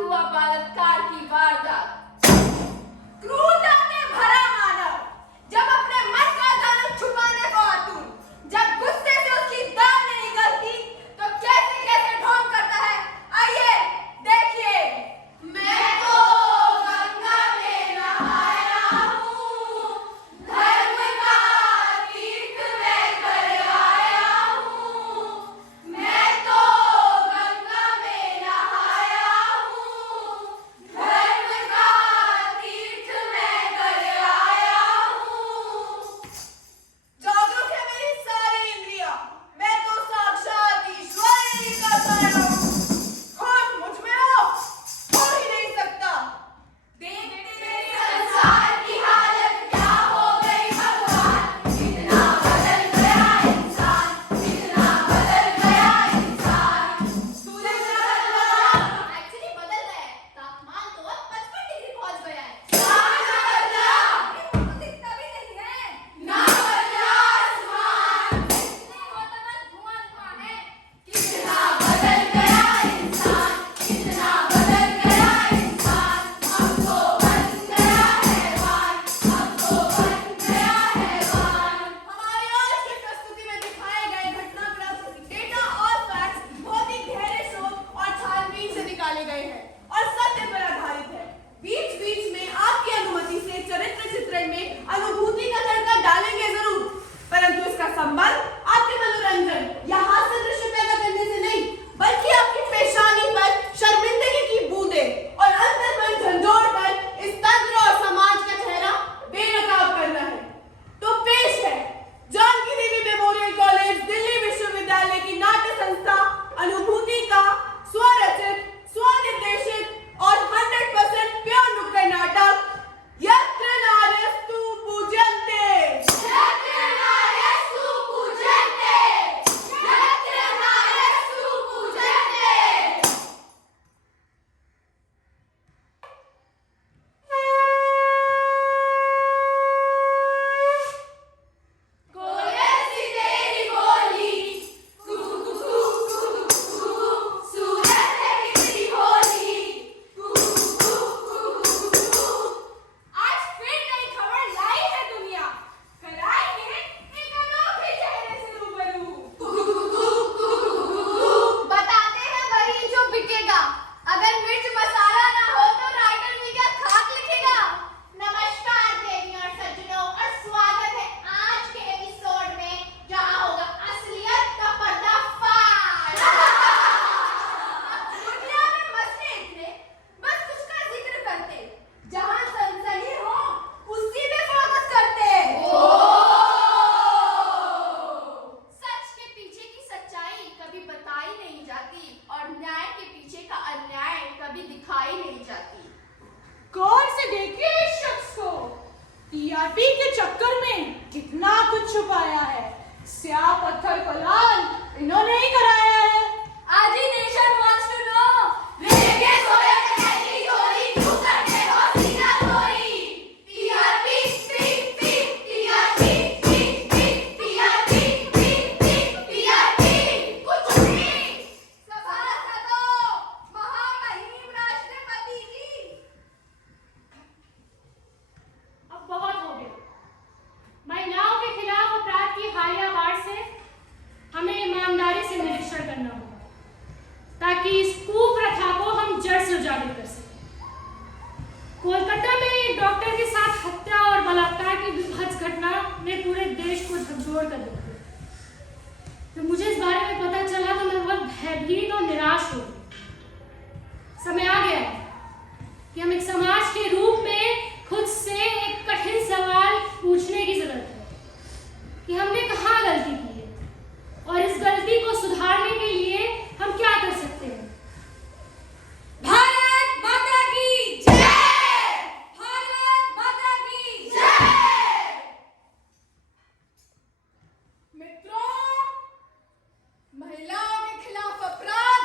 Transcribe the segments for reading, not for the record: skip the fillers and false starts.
हुआ बलात्कार की वारदात। क्रूरता ने भरा मानव, जब अपने मन का दानव छुपाने को आतुर, जब गुस्से से उसकी दाल नहीं निकलती तो कैसे कैसे ढोंग करता है। आइए देखिए। मैं तो गंगा में नहाया हूँ, धर्म का तीर्थ मैं कर आया हूँ। मैं तो गंगा में नहाया हूँ, धर्म का तीर्थ मैं कर आया हूँ। जागरूक है मेरी सारी इंद्रियां, मैं तो साक्षात ईश्वरी का साया हूँ। खोट मुझ में हो ही नहीं सकता। देखते संसार की हालत क्या हो गई भगवान, कितना बदल गया इंसान, कितना बदल गया इंसान। सूरज एक्चुअली बदल गया है, तापमान तो अब 55 डिग्री पहुंच गया है। ना बदला, ये तो दिखता भी नहीं है। ना बदला आसमान, इतने वातावरण धुआं है। कितना बदल गया इंसान, कितना बदल गया इंसान। हम तो बन गया हैवान, हम तो बन गया हैवान। हमारी आज की प्रस्तुति में दिखाए गए घटनाक्रम, डेटा और फैक्ट्स बहुत ही गहरे शोध और छानबीन से निकाले गए हैं और सत्य पर आधारित है। बीच बीच में आपकी अनुमति से चरित्र चित्रण में अनुभूति का तड़का डालेंगे जरूर, परंतु इसका संबंध आपके मनोरंजन या हास्य दृश्य पैदा करने से नहीं, बल्कि आपकी पेशानी पर शर्मिंदगी की बूंदें और अंतर में झंझोड़ कर इस तंत्र और समाज का चेहरा बेनकाब करना है। तो पेश है जानकी देवी मेमोरियल कॉलेज, दिल्ली विश्वविद्यालय की नाट्य संस्था अनुभूति का स्वरचित, स्वनिर्देशित और 100% प्योर नुक्कड़ नाटक यत्र नार्यस्तु पूज्यन्ते। यत्र नार्यस्तु पूज्यन्ते, यत्र नार्यस्तु पूज्यन्ते। कोयल सी तेरी बोली, कू कू कू कू कू, सूरत है कितनी भोली, कू कू कू कू। आज फिर नई खबर लाई है दुनिया, कराएंगे एक अनोखे चेहरे से रूबरू। कू कू कू कू कू, बताते हैं वही जो बिकेगा। अगर मिर्च मसाला ना हो तो राइटर भी क्या खाक लिखेगा। नमस्कार देवी और सज्जनों, और स्वागत है आज के एपिसोड में, जहां होगा असलियत का पर्दाफाश। दुनिया में मसले इतने, बस उसका जिक्र करते, जहां सनसनी हो उसी पे फोकस करते। सच के पीछे की सच्चाई कभी बताई नहीं जाती और न्याय के पीछे का अन्याय कभी दिखाई नहीं जाती। गौर से देखिए इस शख्स को, टीआरपी के चक्कर में कितना कुछ छुपाया है। स्याह पत्थर को लाल इन्होंने ही कराया है। आज ही नेशन वांट्स टू नो, लेके सोया कैसी चोरी, क्यों करते हो सीना चोरी। TRP P P, TRP P P, TRP P P, TRP कुछ नहीं। सभा दो महामहिम राष्ट्रपति जी। अब बहुत हो गया। महिलाओं के खिलाफ अपराध की हालिया बाढ़ से हमें ईमानदारी से निरीक्षण करना होगा, ताकि इस कुप्रथा को हम जड़ से उजागर कर सकें। कोलकाता में एक डॉक्टर के साथ हत्या और बलात्कार की विभत्स घटना ने पूरे देश को झकझोर कर दिया। तो मुझे इस बारे में पता चला तो मैं बहुत भयभीत और निराश हो गई। समय आ गया है कि हम एक समाज के रूप में खुद से एक कठिन सवाल पूछने की जरूरत है कि हमने कहाँ गलती की है और इस गलती को सुधारने के लिए हम क्या कर सकते हैं। भारत माता की जय, भारत माता की जय। मित्रों, महिलाओं के खिलाफ अपराध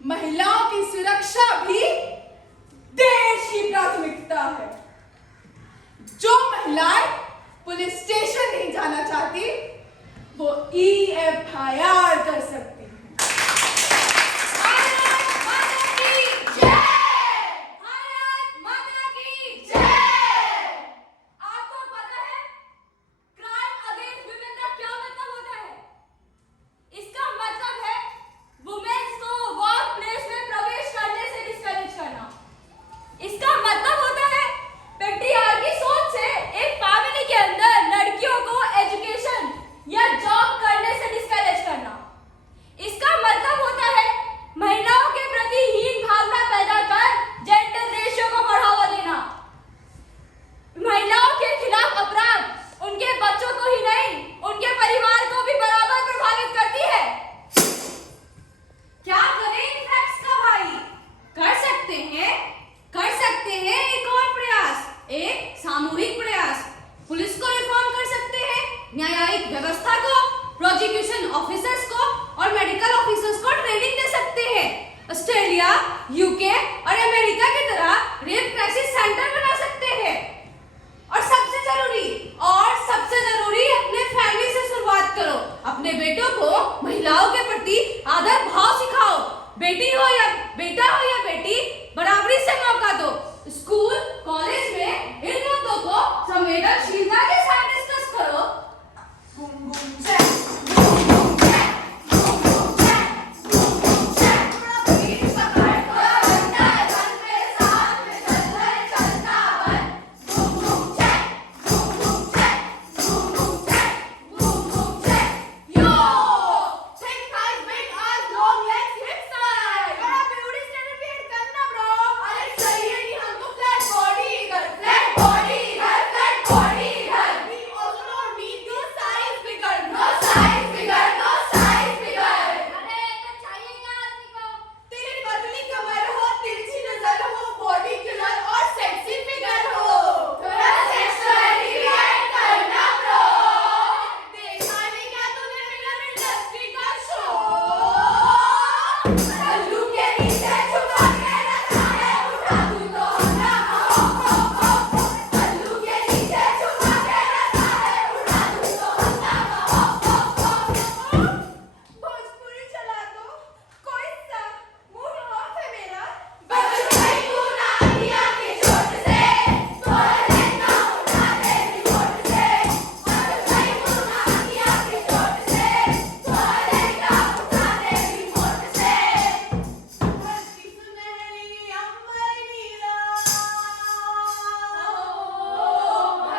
महिलाओं की सुरक्षा भी देश की प्राथमिकता है। जो महिलाएं पुलिस स्टेशन नहीं जाना चाहती वो EFIR कर सकती हैं। भारत माता की जय! भारत माता की जय! आपको पता है क्राइम अगेंस्ट वुमेन का क्या मतलब होता है? इसका मतलब है वुमेन्स को वर्क प्लेस में प्रवेश करने से डिस्करेज करना। इसका मतलब होता है पेट्रियार्की सोच से एक फैमिली के अंदर लड़कियों को एजुकेशन या जॉब करने से डिस्करेज करना। इसका मतलब होता है महिलाओं के प्रति हीन भावना पैदा कर जेंडर रेशियो को बढ़ावा देना। महिलाओं के खिलाफ अपराध उनके बच्चों को ही नहीं उनके परिवार को भी बराबर प्रभावित करती है। क्या करें इन फैक्ट्स का भाई? कर सकते हैं एक और प्रयास, एक सामूहिक प्रयास। पुलिस को रिफॉर्म कर सकते हैं, न्यायिक व्यवस्था को, प्रोसिक्यूशन ऑफिसर्स को और मेडिकल ऑफिसर्स को ट्रेनिंग दे सकते हैं। ऑस्ट्रेलिया, यूके और अमेरिका की तरह रेप क्राइसिस सेंटर बना सकते हैं। और सबसे जरूरी अपने फैमिली से शुरुआत करो। अपने बेटों को महिलाओं के प्रति आदर भाव सिखाओ। बेटी हो या बेटा हो या बेटी, बराबरी से मौका दो। स्कूल कॉलेज में इन मुद्दों को संवेदनशीलता के साथ डिस्कस करो। Boom boom cheque, boom boom cheque, boom boom cheque, boom boom check. थोड़ा बीट पकड़ थोड़ा बनता है बन मेरे साथ में चलता है चलता बन। Boom boom cheque, boom boom cheque, boom boom cheque, boom boom चैक। Yo thick thighs, big arms, long legs, hips side। बड़ा ब्यूटी स्टैंडर्ड भी ऐड करना ब्रो। अरे सही है नहीं, हमको फ्लैट बॉडी इधर, फ्लैट बॉडी इधर, फ्लैट बॉडी इधर। We also don't need no size bigger, no size bigger, no size bigger। अरे तो चाहिए क्या आदमी को? तेरी पतली कमर हो, तिरछी नजर हो, बॉडी किलर और सेक्सी फिगर हो। थोड़ा सेक्सुअलिटी भी ऐड करना ब्रो। देखा नहीं क्या तूने फिल्म इंडस्ट्री का शो? पल्लू के नीचे छुपा के रखा है, उठा दूं तो ना हो हो हो। पल्लू के नीचे छुपा के रखा है, उठा दूं तो ना हो हो हो। भोजपुरी चला दो कोई सा, मूड ऑफ है मेरा। बदल गई तू नादिया की चोट से, तोरे ना उठा दे रिमोट से। बदल गई तू नादिया की चोट से, तोरे ना उठा दे रिमोट से। धरती सुनहरी अंबर नीला,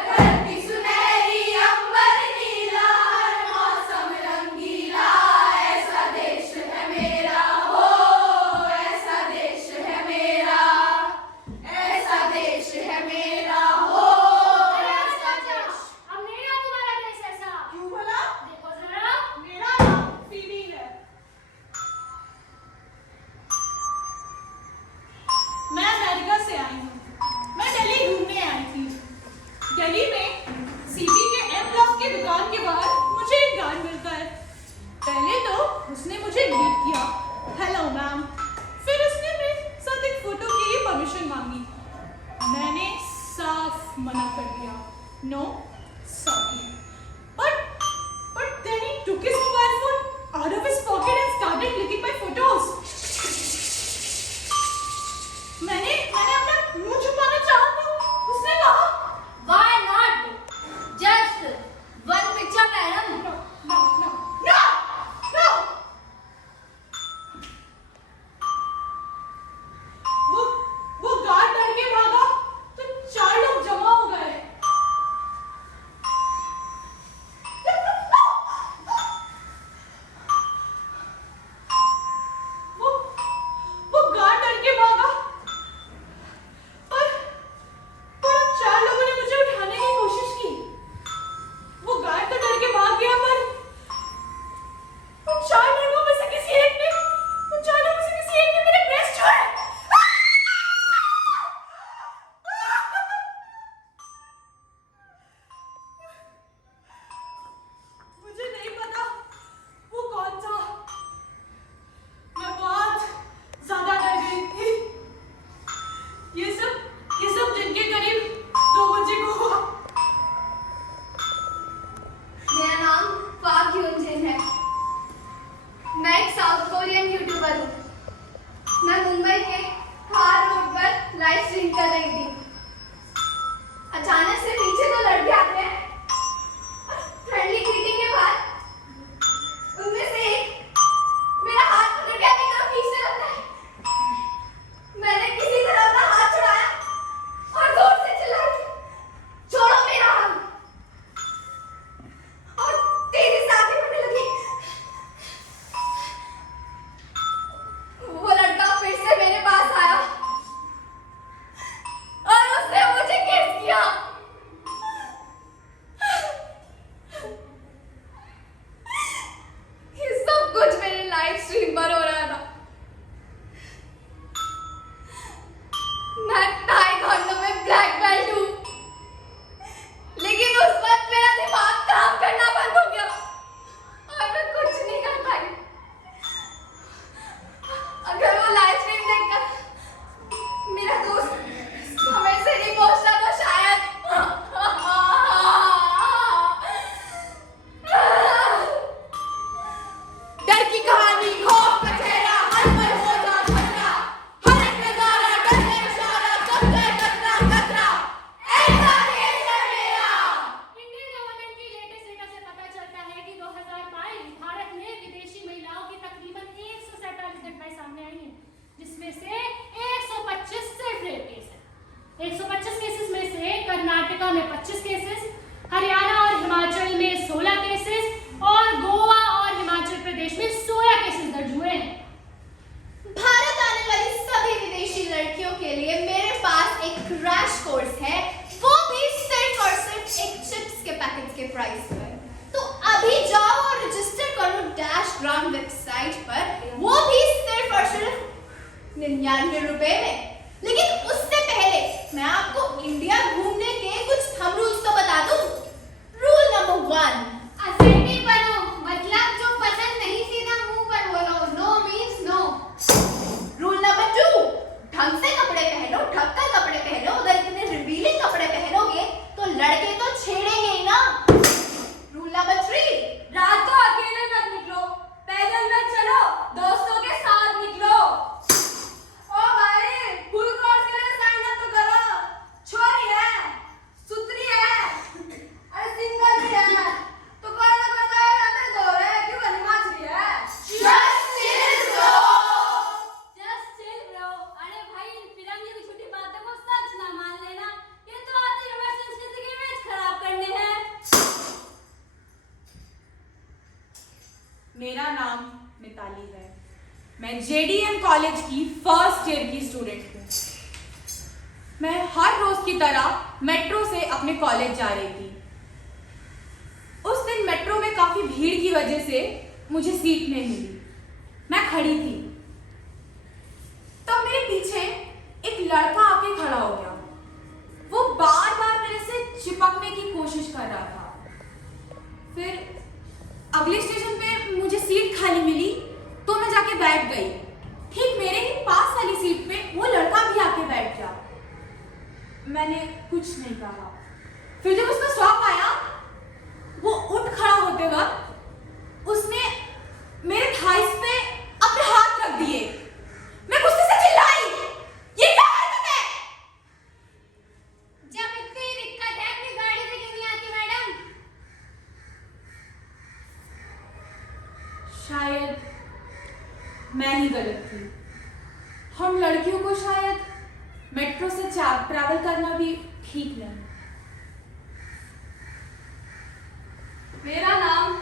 धरती सुनहरी अंबर नीला, मौसम रंगीला। ऐसा देश है मेरा हो, ऐसा देश है मेरा, ऐसा देश है मेरा हो, ऐसा देश। अब नहीं रहा तुम्हारा देश ऐसा। क्यों भला? देखो जरा। मेरा नाम फीबी है। मैं अमेरिका से आई हूँ। मैं दिल्ली घूमने आई थी। दिल्ली में सीपी के एम ब्लॉक की दुकान के बाहर मुझे एक गार्ड मिलता है। पहले तो उसने मुझे ग्रीट किया, हेलो मैम। फिर उसने मेरे साथ एक फोटो के लिए परमिशन मांगी। मैंने साफ मना कर दिया, no sorry. But then he took his mobile phone out of his pocket and started clicking my photos. मैंने अपना मुंह छुपाना चाहा तो उसने कहा, Why not? Just one picture, madam. no, no, no, no, no. वो गार्ड डर के भागा तो 4 लोग जमा हो गए। मैं मुंबई के खार रोड पर लाइव स्ट्रीम कर रही थी। अचानक से पीछे दो लड़के आते हैं। फ्रेंडली ग्रीटिंग के बाद उनमें से एक मेरा हाथ पकड़ के अपनी तरफ खींचने लगता है। मैंने किसी तरह अपना हाथ छुड़ाया और जोर से चिल्लाई, छोड़ो मेरा हाथ, और तेजी से आगे बढ़ने लगी। वो लड़का फिर से मेरे पास आया और उसने मुझे किस किया। ये सब कुछ मेरे लाइव स्ट्रीम पर हो रहा था। मैं ताइक्वांडो में ब्लैक बेल्ट हूँ, लेकिन उस वक्त मेरा दिमाग काम करना बंद हो गया और मैं कुछ नहीं कर पाई। अगर वो लाइव स्ट्रीम देखकर मेरा दोस्त समय से नहीं पहुंचता तो शायद डर की कहानी, खौफ का चेहरा, हर पल हो जा खतरा, हर एक नजारा, डर का इशारा, सब जाए कतरा कतरा, ऐसा देश है मेरा। इंडियन गवर्नमेंट की लेटेस्ट डेटा से पता चलता है कि 2022 भारत में विदेशी महिलाओं की तकरीबन 147 घटनाएं सामने आई हैं, जिसमें से 125 सिर्फ रेप केस है। 125 केसेस में से कर्नाटका में 25 केसेस, हरियाणा और हिमाचल में 16 केसेस और गोवा और हिमाचल प्रदेश में 16 केसेस दर्ज हुए हैं। भारत आने वाली सभी विदेशी लड़कियों के लिए मेरे पास एक क्रैश कोर्स है, वो भी सिर्फ और सिर्फ एक चिप्स के पैकेट के प्राइस पर। तो अभी जाओ और रजिस्टर करो डैश ग्राम वेबसाइट पर, वो भी सिर्फ और सिर्फ 99 रुपए में। लेकिन उससे पहले मैं आपको इंडिया घूमने के कुछ थंब रूल्स तो बता दूं। रूल नंबर 1, असर्टिव बनो, मतलब जो पसंद नहीं सीधा मुंह पर बोलो, no means no. Rule number 2, ढंग से कपड़े पहनो, ढककर कपड़े पहनो। अगर इतने रिवीलिंग कपड़े पहनोगे तो लड़के तो छेड़ेंगे ही ना। रूल नंबर 3, रात को अकेले मत निकलो, पैदल मत चलो, दोस्तों के साथ निकलो। ओ भाई, फुल कोर्स के लिए साइन अप तो करो। छोरी है, सुतरी है, अरे सिंगल भी है तो कोई ना कोई तो यहाँ पे दो है, क्यों बनी नाच रही है? Just chill bro। Just chill bro. अरे भाई, इन फिरंगी की छोटी बातों को सच ना मान लेना, ये तो आते ही हमारी संस्कृति की इमेज खराब करने हैं। मेरा नाम मिताली है। मैं जेडीएम कॉलेज की फर्स्ट ईयर की स्टूडेंट हूँ। मैं हर रोज की तरह मेट्रो से अपने कॉलेज जा रही थी। उस दिन मेट्रो में काफी भीड़ की वजह से मुझे सीट नहीं मिली। मैं खड़ी थी, तब मेरे पीछे एक लड़का आके खड़ा हो गया। वो बार बार मेरे से चिपकने की कोशिश कर रहा था। फिर अगले स्टेशन पे मुझे सीट खाली मिली तो मैं जाके बैठ गई। ठीक मेरे ही पास वाली सीट पे वो लड़का भी आके बैठ गया। मैंने कुछ नहीं कहा। फिर जब उसका स्टॉप आया, वो उठ खड़ा होते वक्त उसने मेरे थाइस पे अपने हाथ रख दिए। मैं गुस्से से चिल्लाई, ये क्या हरकत है? जब इतनी दिक्कत है, अपनी गाड़ी से क्यों नहीं आती मैडम? शायद मैं ही गलत थी। हम लड़कियों को शायद मेट्रो से ट्रैवल करना भी ठीक नहीं। मेरा नाम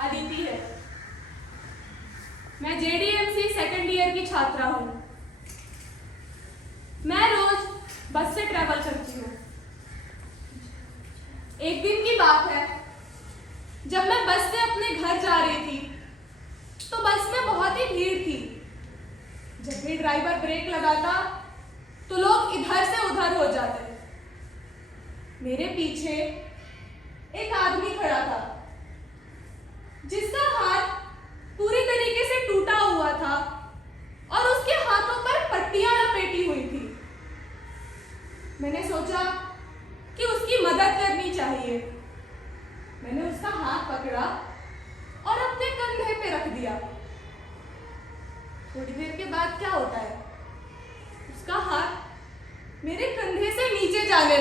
अदिति है। मैं जेडीएमसी सेकंड ईयर की छात्रा हूँ। मैं रोज बस से ट्रैवल करती हूँ। एक दिन की बात है, जब मैं बस से अपने घर जा रही थी तो बस में बहुत ही भीड़ थी। जब भी ड्राइवर ब्रेक लगाता तो लोग इधर से उधर हो जाते। मेरे पीछे एक आदमी खड़ा था जिसका हाथ पूरी तरीके से टूटा हुआ था और उसके हाथों पर पट्टियां लपेटी हुई थी। मैंने सोचा कि उसकी मदद करनी चाहिए। मैंने उसका हाथ पकड़ा और अपने कंधे पे रख दिया। थोड़ी देर के बाद क्या होता है,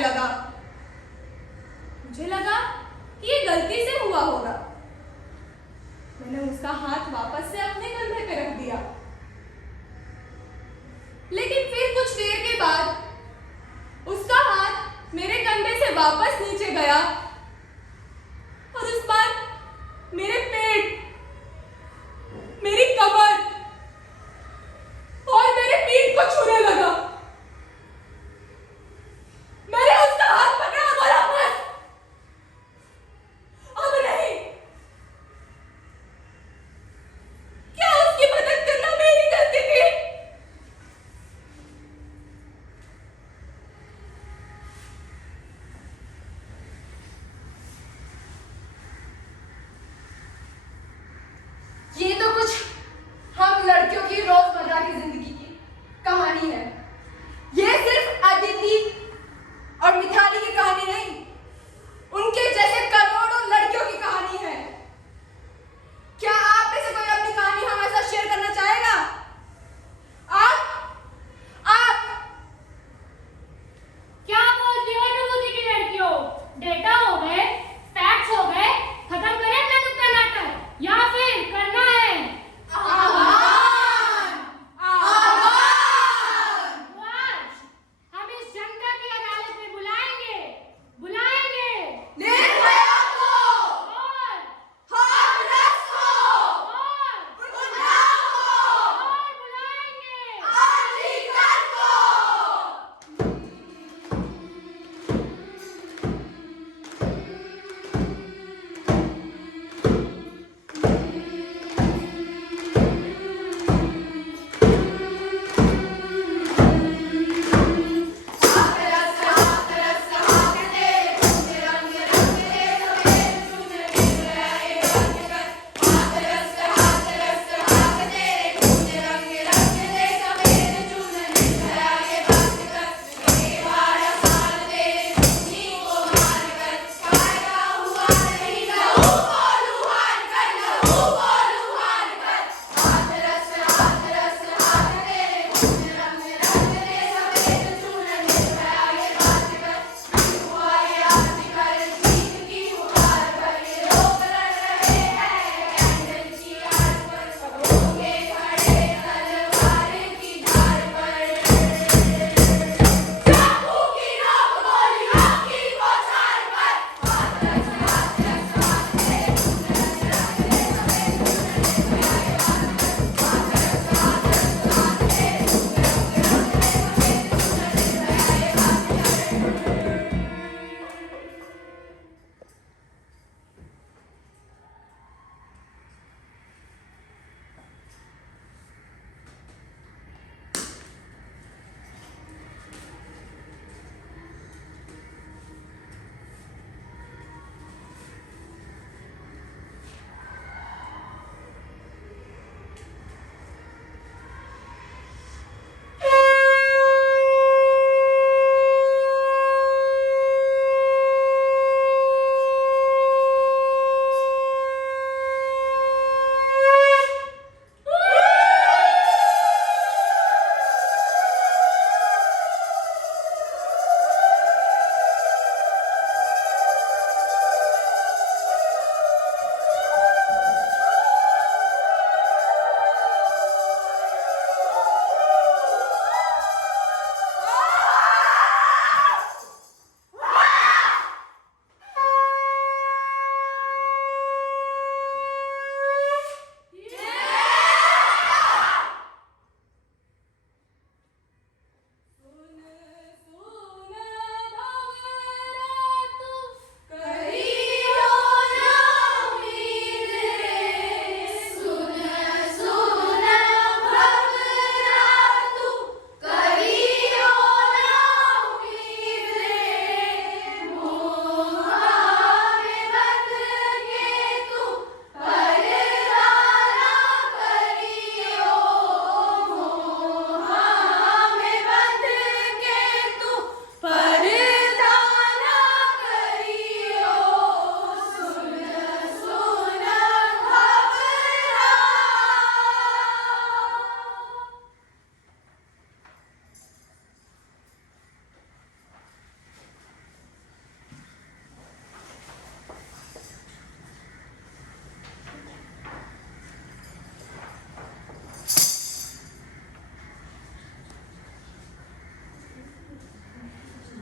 लगा। मुझे लगा कि ये गलती से हुआ होगा। मैंने उसका हाथ वापस से अपने कंधे पे रख दिया। लेकिन फिर कुछ देर के बाद उसका हाथ मेरे कंधे से वापस नीचे गया और इस बार मेरे पेट, मेरी कमर और मेरे पीठ को छूने लगा। मैंने उसका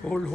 होल्ड